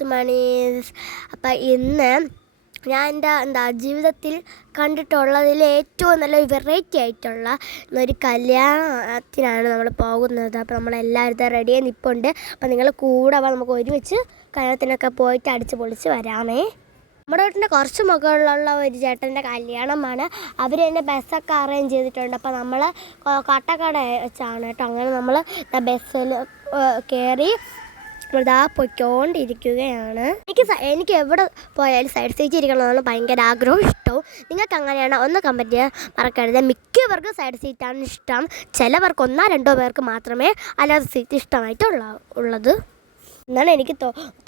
മുത്തുമണീസ് അപ്പം ഇന്ന് ഞാൻ എന്റെ എന്താ ജീവിതത്തിൽ കണ്ടിട്ടുള്ളതിൽ ഏറ്റവും നല്ല വെറൈറ്റി ആയിട്ടുള്ള ഒരു കല്യാണത്തിനാണ് നമ്മൾ പോകുന്നത്. അപ്പോൾ നമ്മളെല്ലാവരും റെഡിയായി നിൽപ്പുണ്ട് അപ്പോൾ നിങ്ങൾ കൂടെ അപ്പോൾ നമുക്ക് ഒരുമിച്ച് കല്യാണത്തിനൊക്കെ പോയിട്ട് അടിച്ച് പൊളിച്ച് വരാമേ. നമ്മുടെ വീട്ടിന്റെ കുറച്ച് മുകളിലുള്ള ഒരു ചേട്ടന്റെ കല്യാണമാണ്. അവർ തന്നെ ബസ്സൊക്കെ അറേഞ്ച് ചെയ്തിട്ടുണ്ട്. അപ്പോൾ നമ്മൾ കട്ടക്കട വെച്ചാണ് കേട്ടോ. അങ്ങനെ നമ്മൾ ബസ്സിൽ കയറി ഇതാ പൊയ്ക്കൊണ്ടിരിക്കുകയാണ്. എനിക്ക് എനിക്ക് എവിടെ പോയാലും സൈഡ് സീറ്റ് ഇരിക്കണമെന്നാണ് ഭയങ്കര ആഗ്രഹവും ഇഷ്ടവും. നിങ്ങൾക്ക് അങ്ങനെയാണ് ഒന്ന് കമന്റ് മറക്കരുത്. മിക്കവർക്കും സൈഡ് സീറ്റാണ് ഇഷ്ടം. ചിലവർക്ക് ഒന്നോ രണ്ടോ പേർക്ക് മാത്രമേ അല്ലാതെ സീറ്റ് ഇഷ്ടമായിട്ടുള്ള ഉള്ളത്. എന്നാണ് എനിക്ക്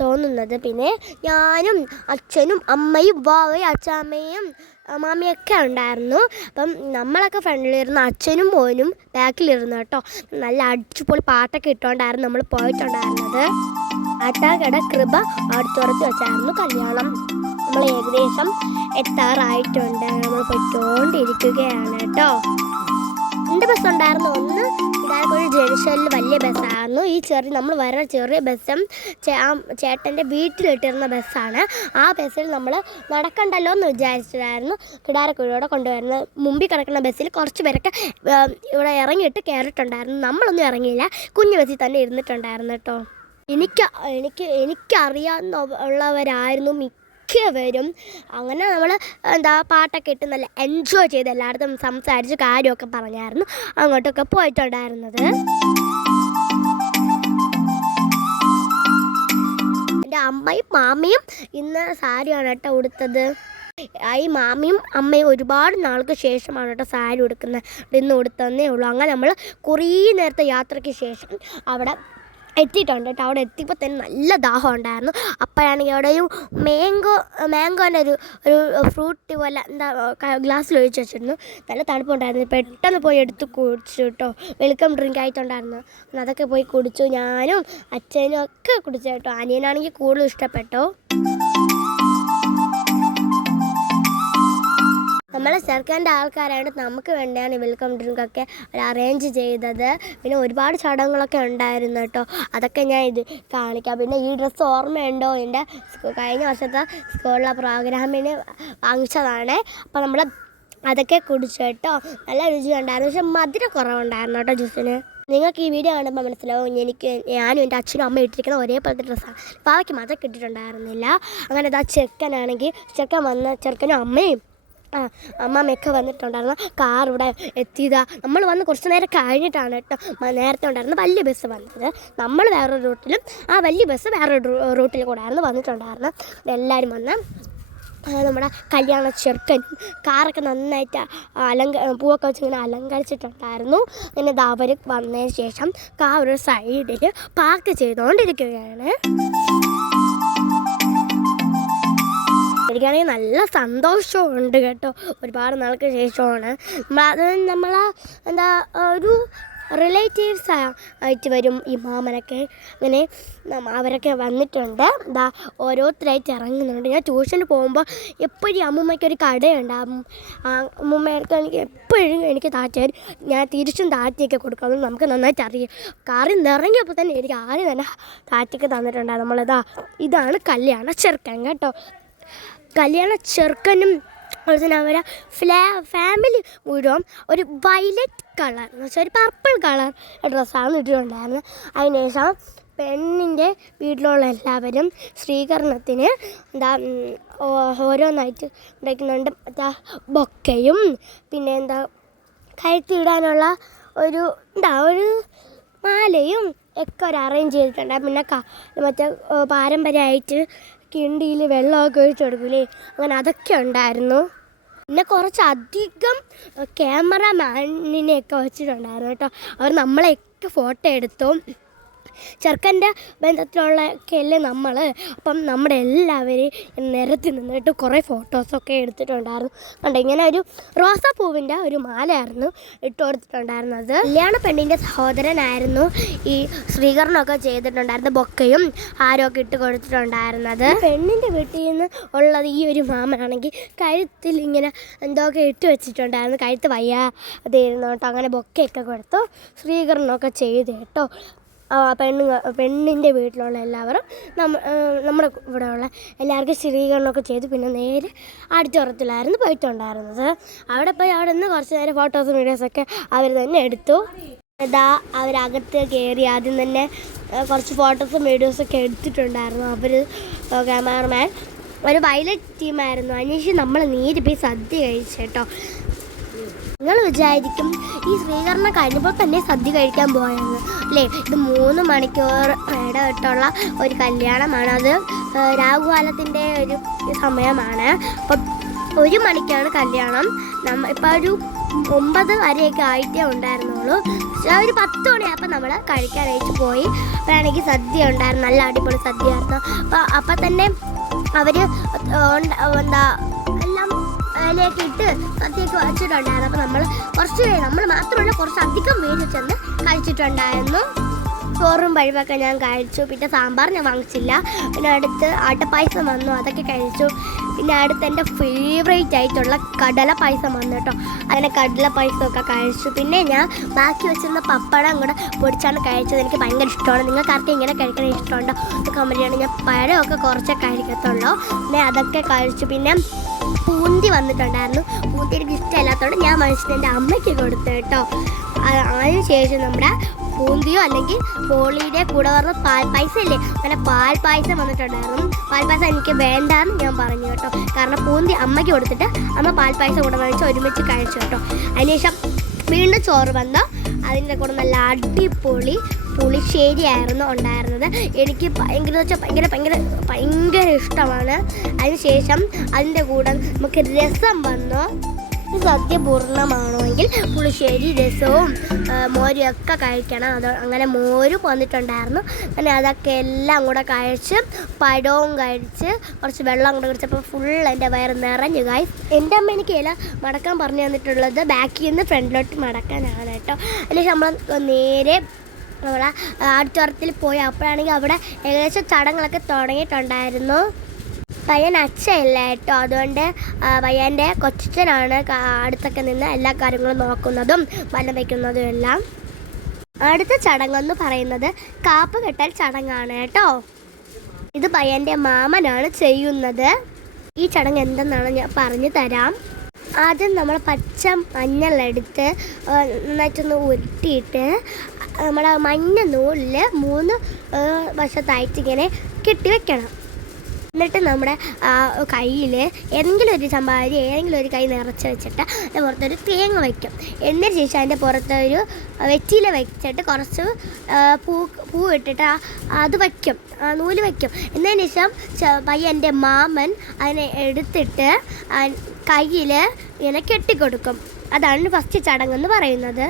തോന്നുന്നത്. പിന്നെ ഞാനും അച്ഛനും അമ്മയും വാവയും അച്ചാമ്മയും മാമിയൊക്കെ ഉണ്ടായിരുന്നു. അപ്പം നമ്മളൊക്കെ ഫ്രണ്ടിലിരുന്ന് അച്ഛനും മോനും ബാക്കിലിരുന്നു കേട്ടോ. നല്ല അടിച്ചുപൊളി പാട്ടൊക്കെ ഇട്ടുകൊണ്ടായിരുന്നു നമ്മൾ പോയിട്ടുണ്ടായിരുന്നത്. അട്ടാകട കൃപ അടുത്തുറച്ച് വെച്ചായിരുന്നു കല്യാണം. നമ്മൾ ഏകദേശം എത്താറായിട്ടുണ്ട്. നമ്മൾ പോയിക്കൊണ്ടിരിക്കുകയാണ് കേട്ടോ. രണ്ട് ബസ് ഉണ്ടായിരുന്നു ഒന്ന് ഇതായപ്പോൾ ജംഗ്ഷനിൽ വലിയ ബസ്സായിരുന്നു. ഈ ചെറിയ നമ്മൾ വരുന്ന ചെറിയ ബസ്സും ചേട്ടന്റെ വീട്ടിലിട്ടിരുന്ന ബസ്സാണ്. ആ ബസ്സിൽ നമ്മൾ നടക്കണ്ടല്ലോ എന്ന് വിചാരിച്ചതായിരുന്നു. കിടാരക്കുഴിയോടെ കൊണ്ടുവരുന്നത് മുമ്പിൽ കിടക്കുന്ന ബസ്സിൽ കുറച്ച് പേരൊക്കെ ഇവിടെ ഇറങ്ങിയിട്ട് കയറിയിട്ടുണ്ടായിരുന്നു. നമ്മളൊന്നും ഇറങ്ങിയില്ല. കുഞ്ഞു ബസ്സിൽ തന്നെ ഇരുന്നിട്ടുണ്ടായിരുന്നു കേട്ടോ. എനിക്ക് എനിക്ക് എനിക്കറിയാവുന്ന ഉള്ളവരായിരുന്നു വരും. അങ്ങനെ നമ്മൾ എന്താ പാട്ടൊക്കെ ഇട്ട് നല്ല എൻജോയ് ചെയ്ത് എല്ലായിടത്തും സംസാരിച്ച് കാര്യമൊക്കെ പറഞ്ഞായിരുന്നു. അങ്ങോട്ടൊക്കെ പോയിട്ടുണ്ടായിരുന്നത്. എന്റെ അമ്മയും മാമയും ഇന്ന് സാരിയാണ് കേട്ടോ ഉടുത്തത്. ഈ മാമിയും അമ്മയും ഒരുപാട് നാൾക്ക് ശേഷമാണ് കേട്ടോ സാരി ഉടുക്കുന്നത്. ഇന്ന് ഉടുത്തന്നേ ഉള്ളൂ. അങ്ങനെ നമ്മൾ കുറേ നേരത്തെ യാത്രയ്ക്ക് ശേഷം അവിടെ എത്തിയിട്ടുണ്ട് കേട്ടോ. അവിടെ എത്തിയപ്പോൾ തന്നെ നല്ല ദാഹം ഉണ്ടായിരുന്നു. അപ്പോഴാണെങ്കിൽ അവിടെ ഒരു മാംഗോ മാംഗോന്റെ ഒരു ഒരു ഫ്രൂട്ട് പോലെ എന്താ ഗ്ലാസ്സിൽ ഒഴിച്ച് വെച്ചിരുന്നു. നല്ല തണുപ്പുണ്ടായിരുന്നു പെട്ടെന്ന് പോയി എടുത്ത് കുടിച്ചു കേട്ടോ. വെൽക്കം ഡ്രിങ്ക് ആയിട്ടുണ്ടായിരുന്നു. അതൊക്കെ പോയി കുടിച്ചു. ഞാനും അച്ഛനും ഒക്കെ കുടിച്ചു കേട്ടോ. അനിയനാണെങ്കിൽ കൂടുതൽ ഇഷ്ടപ്പെട്ടോ? നമ്മളെ ചെറുക്കന്റെ ആൾക്കാരായിട്ട് നമുക്ക് വേണ്ടിയാണ് വെൽക്കം ഡ്രിങ്ക് ഒക്കെ അറേഞ്ച് ചെയ്തത്. പിന്നെ ഒരുപാട് ചടങ്ങുകളൊക്കെ ഉണ്ടായിരുന്നു കേട്ടോ. അതൊക്കെ ഞാൻ ഇത് കാണിക്കാം. പിന്നെ ഈ ഡ്രസ്സ് ഓർമ്മയുണ്ടോ? എന്റെ കഴിഞ്ഞ വർഷത്തെ സ്കൂളിലെ പ്രോഗ്രാമിന് വാങ്ങിച്ചതാണ്. അപ്പോൾ നമ്മൾ അതൊക്കെ കുടിച്ചു കേട്ടോ. നല്ല രുചി ഉണ്ടായിരുന്നു. പക്ഷെ മധുര കുറവുണ്ടായിരുന്നു കേട്ടോ ജ്യൂസിന്. നിങ്ങൾക്ക് ഈ വീഡിയോ കാണുമ്പോൾ മനസ്സിലാവും എനിക്ക് ഞാനും എന്റെ അച്ഛനും അമ്മ ഇട്ടിരിക്കുന്ന ഒരേപോലത്തെ ഡ്രസ്സാണ്. പാവയ്ക്ക് മാത്രം കിട്ടിയിട്ടുണ്ടായിരുന്നില്ല. അങ്ങനെ അത് ആ ചെറുക്കനാണെങ്കിൽ ചെറുക്കൻ വന്ന ചെറുക്കനും അമ്മയും അമ്മമ്മയൊക്കെ വന്നിട്ടുണ്ടായിരുന്നു. കാർ ഇവിടെ എത്തിയതാ. നമ്മൾ വന്ന് കുറച്ച് നേരം കഴിഞ്ഞിട്ടാണ് കേട്ടോ നേരത്തെ ഉണ്ടായിരുന്ന വലിയ ബസ് വന്നത്. നമ്മൾ വേറൊരു റൂട്ടിലും ആ വലിയ ബസ് വേറൊരു റൂട്ടിൽ കൂടെ ആയിരുന്നു വന്നിട്ടുണ്ടായിരുന്നു എല്ലാവരും വന്ന് നമ്മുടെ കല്യാണ ചെറുക്കൻ കാറൊക്കെ നന്നായിട്ട് അലങ്ക പൂവൊക്കെ വെച്ച് ഇങ്ങനെ അലങ്കരിച്ചിട്ടുണ്ടായിരുന്നു. ഇത് അവർ വന്നതിന് ശേഷം കാർ ഒരു സൈഡിൽ പാർക്ക് ചെയ്തുകൊണ്ടിരിക്കുകയാണ്. എനിക്കാണെങ്കിൽ നല്ല സന്തോഷമുണ്ട് കേട്ടോ. ഒരുപാട് നാൾക്ക് ശേഷമാണ്. അത് നമ്മൾ എന്താ ഒരു റിലേറ്റീവ്സ് ആയിട്ട് വരും ഈ മാമനൊക്കെ. അങ്ങനെ അവരൊക്കെ വന്നിട്ടുണ്ട്. എന്താ ഓരോരുത്തരായിട്ട് ഇറങ്ങുന്നുണ്ട്. ഞാൻ ട്യൂഷന് പോകുമ്പോൾ എപ്പോഴും അമ്മൂമ്മയ്ക്ക് ഒരു കടയുണ്ട്. അമ്മൂമ്മയൊക്കെ എനിക്ക് എപ്പോഴും എനിക്ക് താറ്റ ഞാൻ തിരിച്ചും താറ്റിയൊക്കെ കൊടുക്കാമെന്ന് നമുക്ക് നന്നായിട്ട് അറിയാം. കാറി നിറങ്ങിയപ്പോൾ തന്നെ എനിക്ക് ആദ്യം തന്നെ താറ്റിയൊക്കെ തന്നിട്ടുണ്ട് നമ്മളിതാ ഇതാണ് കല്യാണ ചെറുക്കൻ കേട്ടോ. കല്യാണ ചെറുക്കനും അതുപോലെ അവരെ ഫ്ലാ ഫാമിലി മുഴുവൻ ഒരു വയലറ്റ് കളർ എന്ന് വെച്ചാൽ ഒരു പർപ്പിൾ കളർ ഡ്രസ്സാണ് ഇട്ടിട്ടുണ്ടായിരുന്നത് അതിനുശേഷം പെണ്ണിന്റെ വീട്ടിലുള്ള എല്ലാവരും സ്വീകരണത്തിന് എന്താ ഓരോന്നായിട്ട് ഉണ്ടാക്കുന്നുണ്ട്. എന്താ ബൊക്കയും പിന്നെ എന്താ കഴുത്തിടാനുള്ള ഒരു എന്താ ഒരു മാലയും ഒക്കെ ഒരു അറേഞ്ച് ചെയ്തിട്ടുണ്ട്. പിന്നെ മറ്റേ പാരമ്പര്യമായിട്ട് കിണ്ടിയിൽ വെള്ളമൊക്കെ ഒഴിച്ച് കൊടുക്കൂലേ? അങ്ങനെ അതൊക്കെ ഉണ്ടായിരുന്നു. പിന്നെ കുറച്ചധികം ക്യാമറമാനിനെയൊക്കെ വെച്ചിട്ടുണ്ടായിരുന്നു കേട്ടോ. അവർ നമ്മളെയൊക്കെ ഫോട്ടോ എടുത്തു. ചെറുക്കന്റെ ബന്ധത്തിലുള്ള ഒക്കെ അല്ലേ നമ്മൾ അപ്പം നമ്മുടെ എല്ലാവരെയും നിരത്തി നിന്നിട്ട് കുറേ ഫോട്ടോസൊക്കെ എടുത്തിട്ടുണ്ടായിരുന്നു. കണ്ട ഇങ്ങനെ ഒരു റോസാപ്പൂവിന്റെ ഒരു മാലയായിരുന്നു ഇട്ട് കൊടുത്തിട്ടുണ്ടായിരുന്നത് കല്യാണ പെണ്ണിന്റെ സഹോദരനായിരുന്നു ഈ സ്വീകരണമൊക്കെ ചെയ്തിട്ടുണ്ടായിരുന്നത് ബൊക്കയും ആരൊക്കെ ഇട്ട് കൊടുത്തിട്ടുണ്ടായിരുന്നത് പെണ്ണിന്റെ വീട്ടിൽ നിന്ന് ഉള്ളത് ഈ ഒരു മാമനാണെങ്കിൽ കഴുത്തിൽ ഇങ്ങനെ എന്തൊക്കെ ഇട്ട് വെച്ചിട്ടുണ്ടായിരുന്നു. കഴുത്ത് വയ്യാതെ ഇരുന്നോട്ടോ അങ്ങനെ ബൊക്കയൊക്കെ കൊടുത്തു സ്വീകരണമൊക്കെ ചെയ്ത് കേട്ടോ. ആ പെണ്ണ് പെണ്ണിന്റെ വീട്ടിലുള്ള എല്ലാവരും നമ്മ നമ്മുടെ ഇവിടെയുള്ള എല്ലാവർക്കും സ്ഥിരീകരണമൊക്കെ ചെയ്ത് പിന്നെ നേരെ അടിച്ചുറത്തിലായിരുന്നു പോയിട്ടുണ്ടായിരുന്നത്. അവിടെ പോയി അവിടെ നിന്ന് കുറച്ച് നേരം ഫോട്ടോസും വീഡിയോസൊക്കെ അവർ തന്നെ എടുത്തു. ഇതാ അവരകത്ത് കയറി ആദ്യം തന്നെ കുറച്ച് ഫോട്ടോസും വീഡിയോസൊക്കെ എടുത്തിട്ടുണ്ടായിരുന്നു അവർ ക്യാമറമാൻ ഒരു വയലറ്റ് ടീമായിരുന്നു അനീഷ് നമ്മൾ നീര് പോയി സദ്യ കഴിച്ചേട്ടോ നിങ്ങൾ വിചാരിക്കും ഈ സ്വീകരണം കഴിഞ്ഞപ്പോൾ തന്നെ സദ്യ കഴിക്കാൻ പോയെന്ന്. അല്ലേ? ഇത് മൂന്ന് മണിക്കൂർ ഇടവിട്ടുള്ള ഒരു കല്യാണമാണ്. അത് രാഹുകാലത്തിന്റെ ഒരു സമയമാണ്. അപ്പം ഒരു മണിക്കാണ് കല്യാണം. നമ്മ ഇപ്പം ഒരു ഒമ്പത് വരെയൊക്കെ ആയിട്ടേ ഉണ്ടായിരുന്നുള്ളൂ. പക്ഷേ ഒരു പത്ത് മണിയായപ്പോൾ നമ്മൾ കഴിക്കാനായിട്ട് പോയി. അപ്പോഴാണെങ്കിൽ സദ്യ ഉണ്ടായിരുന്നു. നല്ല അടിപൊളി സദ്യ ആയിരുന്നു. അപ്പോൾ അപ്പം തന്നെ അവർ എന്താ ഇലയൊക്കെ ഇട്ട് സദ്യയൊക്കെ വച്ചിട്ടുണ്ടായിരുന്നു. അപ്പോൾ നമ്മൾ കുറച്ച് നമ്മൾ മാത്രമല്ല കുറച്ച് അധികം പേര് ചെന്ന് കഴിച്ചിട്ടുണ്ടായിരുന്നു. ചോറും പഴുവൊക്കെ ഞാൻ കഴിച്ചു. പിന്നെ സാമ്പാർ ഞാൻ വാങ്ങിച്ചില്ല. പിന്നെ അടുത്ത് ആട്ടപ്പായസം വന്നു. അതൊക്കെ കഴിച്ചു. പിന്നെ അടുത്ത് എന്റെ ഫേവറേറ്റ് ആയിട്ടുള്ള കടല പായസം വന്നു കേട്ടോ. അങ്ങനെ കടല പായസമൊക്കെ കഴിച്ചു. പിന്നെ ഞാൻ ബാക്കി വെച്ചിരുന്ന പപ്പടം കൂടെ പൊടിച്ചാണ് കഴിച്ചത്. എനിക്ക് ഭയങ്കര ഇഷ്ടമാണ്. നിങ്ങൾക്ക് ആർക്കും ഇങ്ങനെ കഴിക്കാൻ ഇഷ്ടമുണ്ടോ? കമന്റ് ചെയ്യണം. ഞാൻ പഴമൊക്കെ കുറച്ചേ കഴിക്കത്തുള്ളൂ. പിന്നെ അതൊക്കെ കഴിച്ചു. പിന്നെ പൂന്തി വന്നിട്ടുണ്ടായിരുന്നു. പൂന്തി എനിക്ക് ഇഷ്ടമല്ലാത്തതുകൊണ്ട് ഞാൻ മനുഷ്യന്റെ അമ്മയ്ക്ക് കൊടുത്തു കേട്ടോ. അതിനുശേഷം അതിന് നമ്മുടെ പൂന്തിയോ അല്ലെങ്കിൽ പോളിയുടെ കൂടെ വന്ന പാൽ പായസം ഇല്ലേ അങ്ങനെ പാൽ പായസം വന്നിട്ടുണ്ടായിരുന്നു. പാൽ പായസം എനിക്ക് വേണ്ടാന്ന് ഞാൻ പറഞ്ഞു കേട്ടോ. കാരണം പൂന്തി അമ്മയ്ക്ക് കൊടുത്തിട്ട് അമ്മ പാൽ പായസം കൂടെ വാങ്ങിച്ച് ഒരുമിച്ച് കഴിച്ചു കേട്ടോ. അതിനുശേഷം വീണ്ടും ചോറ് വന്നു. അതിന്റെ കൂടെ നല്ല അടിപൊളി പുളിശ്ശേരി ആയിരുന്നു ഉണ്ടായിരുന്നത്. എനിക്ക് ഭയങ്കര വെച്ചാൽ ഭയങ്കര ഭയങ്കര ഭയങ്കര ഇഷ്ടമാണ്. അതിനുശേഷം അതിന്റെ കൂടെ നമുക്ക് രസം വന്നു. പൂർണമാണെങ്കിൽ പുളിശ്ശേരി രസവും മോരും ഒക്കെ കഴിക്കണം. അത് അങ്ങനെ മോരും വന്നിട്ടുണ്ടായിരുന്നു. അങ്ങനെ അതൊക്കെ എല്ലാം കൂടെ കഴിച്ച് പഴവും കഴിച്ച് കുറച്ച് വെള്ളം കൂടെ കുടിച്ചപ്പോൾ ഫുൾ എന്റെ വയറ് നിറഞ്ഞു കായ് എന്റെ അമ്മ എനിക്ക് ഇല മടക്കാൻ പറഞ്ഞു തന്നിട്ടുള്ളത് ബാക്കിൽ നിന്ന് ഫ്രണ്ടിലോട്ട് മടക്കാനാണ് കേട്ടോ. അല്ലെങ്കിൽ നമ്മൾ നേരെ നമ്മളെ ആഡിറ്റോറിയത്തിൽ പോയി. അപ്പോഴാണെങ്കിൽ അവിടെ ഏകദേശം ചടങ്ങുകളൊക്കെ തുടങ്ങിയിട്ടുണ്ടായിരുന്നു. പയ്യൻ അച്ഛയല്ല കേട്ടോ. അതുകൊണ്ട് പയ്യന്റെ കൊച്ചനാണ് അടുത്തൊക്കെ നിന്ന് എല്ലാ കാര്യങ്ങളും നോക്കുന്നതും വലം വയ്ക്കുന്നതും എല്ലാം. അടുത്ത ചടങ്ങെന്ന് പറയുന്നത് കാപ്പ് കെട്ടൽ ചടങ്ങാണ് കേട്ടോ. ഇത് പയ്യന്റെ മാമനാണ് ചെയ്യുന്നത്. ഈ ചടങ്ങ് എന്തെന്നാണ് ഞാൻ പറഞ്ഞു തരാം. ആദ്യം നമ്മൾ പച്ച മഞ്ഞളെടുത്ത് നന്നായിട്ടൊന്ന് ഉരുട്ടിയിട്ട് നമ്മുടെ മഞ്ഞ നൂലിൽ മൂന്ന് വശത്തായിട്ടിങ്ങനെ കെട്ടി വെക്കണം. എന്നിട്ട് നമ്മുടെ കയ്യിൽ എന്തെങ്കിലും ഒരു ചമ്പാരി ഏതെങ്കിലും ഒരു കൈ നിറച്ച് വെച്ചിട്ട് അതിന്റെ പുറത്തൊരു തേങ്ങ വയ്ക്കും. എന്നിട്ട് ശേഷം അതിന്റെ പുറത്തൊരു വെറ്റില വെച്ചിട്ട് കുറച്ച് പൂ പൂ ഇട്ടിട്ട് അത് വയ്ക്കും. നൂൽ വയ്ക്കും. എന്നതിന് ശേഷം പയ്യന്റെ മാമൻ അതിനെ എടുത്തിട്ട് കയ്യിൽ ഇങ്ങനെ കെട്ടിക്കൊടുക്കും. അതാണ് ഫസ്റ്റ് ചടങ്ങെന്ന് പറയുന്നത്.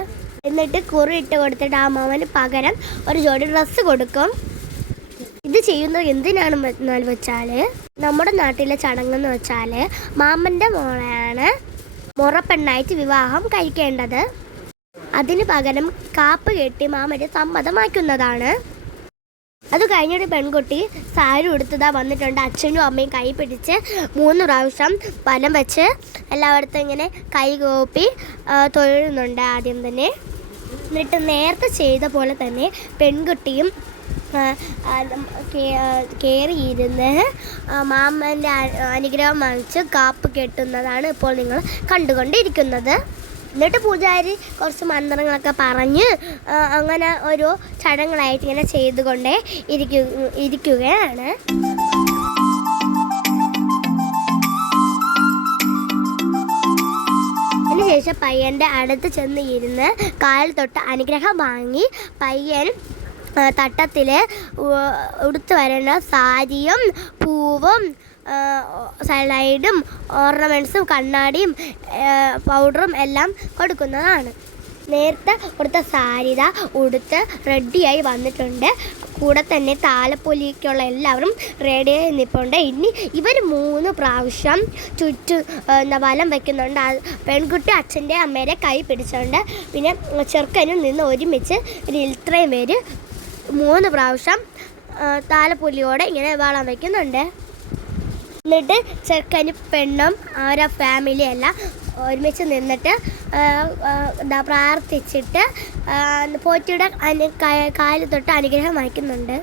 എന്നിട്ട് കുറി ഇട്ട് കൊടുത്തിട്ട് ആ മാമന് പകരം ഒരു ജോഡി ഡ്രസ്സ് കൊടുക്കും. ഇത് ചെയ്യുന്നത് എന്തിനാണ് എന്നാൽ വെച്ചാൽ നമ്മുടെ നാട്ടിലെ ചടങ്ങെന്ന് വെച്ചാൽ മാമന്റെ മോളെയാണ് മുറപ്പെണ്ണായിട്ട് വിവാഹം കഴിക്കേണ്ടത്. അതിന് പകരം കാപ്പ് കെട്ടി മാമന്റെ സമ്മതമാക്കുന്നതാണ് അത് കഴിഞ്ഞൊരു പെൺകുട്ടി സാരി ഉടുത്തതാ വന്നിട്ടുണ്ട്. അച്ഛനും അമ്മയും കൈ പിടിച്ച് മൂന്ന് പ്രാവശ്യം വലം വെച്ച് എല്ലായിടത്തും ഇങ്ങനെ കൈ കോപ്പി തൊഴുന്നുണ്ട് ആദ്യം തന്നെ. എന്നിട്ട് നേരത്തെ ചെയ്ത പോലെ തന്നെ പെൺകുട്ടിയും കയറിയിരുന്ന് മാമന്റെ അനുഗ്രഹം വാങ്ങിച്ച് കാപ്പ് കെട്ടുന്നതാണ് ഇപ്പോൾ നിങ്ങൾ കണ്ടുകൊണ്ടിരിക്കുന്നത്. എന്നിട്ട് പൂജാരി കുറച്ച് മന്ത്രങ്ങളൊക്കെ പറഞ്ഞ് അങ്ങനെ ഒരു ചടങ്ങുകളായിട്ട് ഇങ്ങനെ ചെയ്തുകൊണ്ടേ ഇരിക്കു ഇരിക്കുകയാണ്. അതിനുശേഷം പയ്യന്റെ അടുത്ത് ചെന്ന് ഇരുന്ന് കാലിൽ തൊട്ട് അനുഗ്രഹം വാങ്ങി പയ്യൻ തട്ടത്തിൽ ഉടുത്ത് വരുന്ന സാരിയും പൂവും സലൈഡും ഓർണമെന്റ്സും കണ്ണാടിയും പൗഡറും എല്ലാം കൊടുക്കുന്നതാണ്. നേരത്തെ കൊടുത്ത സാരിത ഉടുത്ത് റെഡിയായി വന്നിട്ടുണ്ട്. കൂടെ തന്നെ താലപ്പൊലിക്കുള്ള എല്ലാവരും റെഡിയായി നിൽപ്പുണ്ട് ഇനി ഇവർ മൂന്ന് പ്രാവശ്യം ചുറ്റും എന്താ വലം വെക്കുന്നുണ്ട്. പെൺകുട്ടി അച്ഛന്റെ അമ്മയുടെ കൈ പിടിച്ചുകൊണ്ട് പിന്നെ ചെറുക്കനും നിന്ന് ഒരുമിച്ച് ഇത്രയും പേര് മൂന്ന് പ്രാവശ്യം താലപ്പൊല്ലിയോടെ ഇങ്ങനെ വളം വയ്ക്കുന്നുണ്ട് എന്നിട്ട് ചെറുക്കന് പെണ്ണും അവരെ ഫാമിലി എല്ലാം ഒരുമിച്ച് നിന്നിട്ട് എന്താ പ്രാർത്ഥിച്ചിട്ട് പോറ്റിയുടെ അനു കാ- കാലിൽ തൊട്ട് അനുഗ്രഹം വായിക്കുന്നുണ്ട്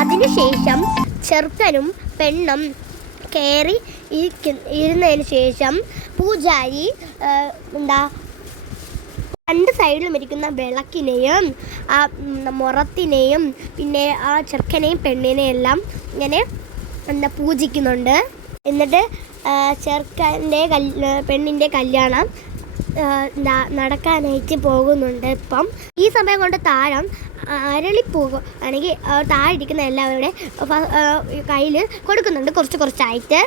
അതിനുശേഷം ചെറുക്കനും പെണ്ണും കയറി ഇരുന്നതിന് ശേഷം പൂജാരി എന്താ രണ്ട് സൈഡിലും ഇരിക്കുന്ന വിളക്കിനെയും ആ മുറത്തിനെയും പിന്നെ ആ ചെറുക്കനെയും പെണ്ണിനെയും എല്ലാം ഇങ്ങനെ എന്താ പൂജിക്കുന്നുണ്ട്. എന്നിട്ട് ചെറുക്കന്റെ കൽ പെണ്ണിന്റെ കല്യാണം നടക്കാനായിട്ട് പോകുന്നുണ്ട് ഇപ്പം. ഈ സമയം കൊണ്ട് താഴം അരളിപ്പോകും ആണെങ്കിൽ താഴെ ഇരിക്കുന്ന എല്ലാവരുടെ കയ്യിൽ കൊടുക്കുന്നുണ്ട്. കുറച്ച് കുറച്ചായിട്ട്.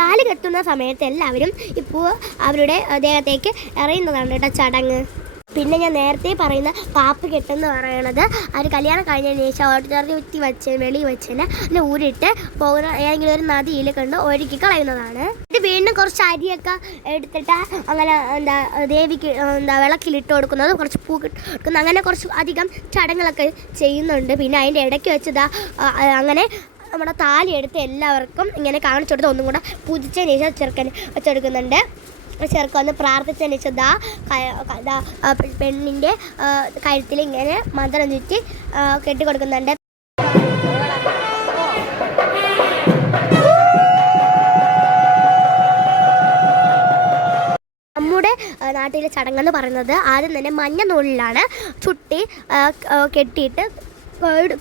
താലി കെട്ടുന്ന സമയത്ത് എല്ലാവരും ഇപ്പോൾ അവരുടെ ദേഹത്തേക്ക് എറിയുന്നതാണ് കേട്ടോ ചടങ്ങ്. പിന്നെ ഞാൻ നേരത്തെ പറയുന്ന പാപ്പ് കെട്ടെന്ന് പറയണത് അവർ കല്യാണം കഴിഞ്ഞതിന് ശേഷം ഓട്ടോറിറ്റി കുത്തി വെച്ച് വെളി വെച്ചതിന് പിന്നെ ഊരിട്ട് പോകുന്ന ഏതെങ്കിലും ഒരു നദിയിൽ കണ്ട് ഒഴുക്കി കളയുന്നതാണ്. ഇത് വീണ്ടും കുറച്ച് അരിയൊക്കെ എടുത്തിട്ട് അങ്ങനെ എന്താ ദേവിക്ക് എന്താ വിളക്കിലിട്ട് കൊടുക്കുന്നത് കുറച്ച് പൂ കൊടുക്കുന്നത് അങ്ങനെ കുറച്ച് അധികം ചടങ്ങുകളൊക്കെ ചെയ്യുന്നുണ്ട്. പിന്നെ അതിന്റെ ഇടയ്ക്ക് വെച്ചതാ അങ്ങനെ നമ്മുടെ താലി എടുത്ത് എല്ലാവർക്കും ഇങ്ങനെ കാണിച്ചു കൊടുത്ത് ഒന്നും കൂടെ പൂജിച്ചതിന് ശേഷം ചെറുക്കൻ വെച്ചെടുക്കുന്നുണ്ട്. ചെറുക്കൻ ഒന്ന് ആ പെണ്ണിന്റെ കഴുത്തിൽ ഇങ്ങനെ മന്ത്രം ചുറ്റി കെട്ടിക്കൊടുക്കുന്നുണ്ട്. നമ്മുടെ നാട്ടിലെ ചടങ്ങെന്ന് പറയുന്നത് ആദ്യം തന്നെ മഞ്ഞ നൂലിലാണ് ചുട്ടി കെട്ടിയിട്ട്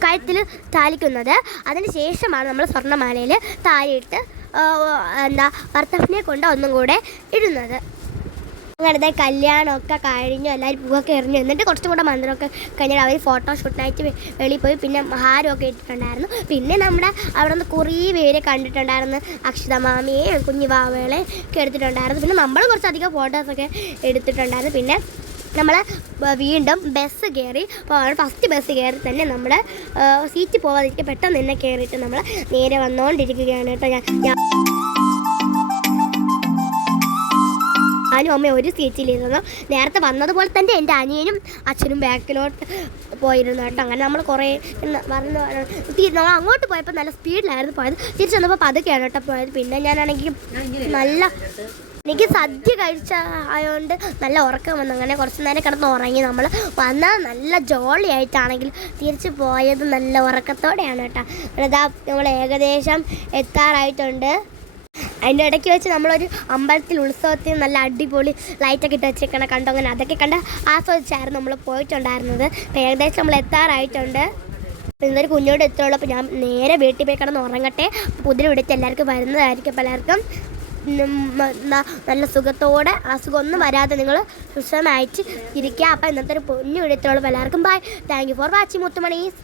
കഴുത്തിൽ താലിക്കുന്നത്. അതിന് ശേഷമാണ് നമ്മൾ സ്വർണമാലയിൽ താലിയിട്ട് എന്താ ഭർത്താവിനെ കൊണ്ട് ഒന്നും കൂടെ ഇടുന്നത്. അങ്ങനത്തെ കല്യാണമൊക്കെ കഴിഞ്ഞു എല്ലാവരും പൂവൊക്കെ എറിഞ്ഞു. എന്നിട്ട് കുറച്ചും കൂടെ മന്ത്രമൊക്കെ കഴിഞ്ഞാൽ അവർ ഫോട്ടോഷൂട്ടിനായിട്ട് ഷൂട്ടായിട്ട് വെളിയിൽ പോയി. പിന്നെ ഹാരമൊക്കെ ഇട്ടിട്ടുണ്ടായിരുന്നു. പിന്നെ നമ്മുടെ അവിടെ നിന്ന് കുറേ പേര് കണ്ടിട്ടുണ്ടായിരുന്നു. അക്ഷിത മാമിയെയും കുഞ്ഞു ബാവകളെയും ഒക്കെ എടുത്തിട്ടുണ്ടായിരുന്നു. പിന്നെ നമ്മൾ കുറച്ചധികം ഫോട്ടോസൊക്കെ എടുത്തിട്ടുണ്ടായിരുന്നു. പിന്നെ നമ്മൾ വീണ്ടും ബസ് കയറി ഫസ്റ്റ് ബസ് കയറി തന്നെ നമ്മൾ സീറ്റ് പോവാതിരിക്കുക പെട്ടെന്ന് തന്നെ കയറിയിട്ട് നമ്മൾ നേരെ വന്നുകൊണ്ടിരിക്കുകയാണ് കേട്ടോ ഞാൻ. ഞാൻ ഞാനും അമ്മയും ഒരു സീറ്റിലിരുന്നു നേരത്തെ വന്നതുപോലെ തന്നെ എന്റെ അനിയനും അച്ഛനും ബാക്കിലോട്ട് പോയിരുന്നു കേട്ടോ. അങ്ങനെ നമ്മൾ കുറേ പറഞ്ഞു നമ്മൾ അങ്ങോട്ട് പോയപ്പോൾ നല്ല സ്പീഡിലായിരുന്നു പോയത്. തിരിച്ചു വന്നപ്പോൾ പതുക്കെയാണ് കേട്ടോ പോയത്. പിന്നെ ഞാനാണെങ്കിൽ നല്ല എനിക്ക് സദ്യ കഴിച്ച ആയതുകൊണ്ട് നല്ല ഉറക്കം വന്നു. അങ്ങനെ കുറച്ച് നേരം കിടന്ന് ഉറങ്ങി നമ്മൾ വന്നാൽ നല്ല ജോളി ആയിട്ടാണെങ്കിൽ തിരിച്ചു പോയത് നല്ല ഉറക്കത്തോടെയാണ് കേട്ടോ. അതാ നമ്മൾ ഏകദേശം എത്താറായിട്ടുണ്ട്. അതിന്റെ ഇടയ്ക്ക് വെച്ച് നമ്മളൊരു അമ്പലത്തിൽ ഉത്സവത്തിൽ നല്ല അടിപൊളി ലൈറ്റൊക്കെ ഇട്ട് വെച്ചേക്കണ കണ്ടു? അങ്ങനെ അതൊക്കെ കണ്ട് ആസ്വദിച്ചായിരുന്നു നമ്മൾ പോയിട്ടുണ്ടായിരുന്നത്. അപ്പോൾ ഏകദേശം നമ്മൾ എത്താറായിട്ടുണ്ട്. ഇന്നൊരു കുഞ്ഞോട് എത്തുള്ളൂ അപ്പോൾ ഞാൻ നേരെ വീട്ടിൽ പോയി കിടന്ന് ഉറങ്ങട്ടെ. പുതിരി വിടിച്ച് എല്ലാവർക്കും വരുന്നതായിരിക്കും. പലർക്കും നല്ല സുഖത്തോടെ അസുഖമൊന്നും വരാതെ നിങ്ങൾ സുഷമായിട്ട് ഇരിക്കുക. അപ്പം ഇന്നത്തെ ഒരു പൊന്നു വിളിച്ചുള്ളൂ എല്ലാവർക്കും bye thank you for watching മുത്തുമണീസ്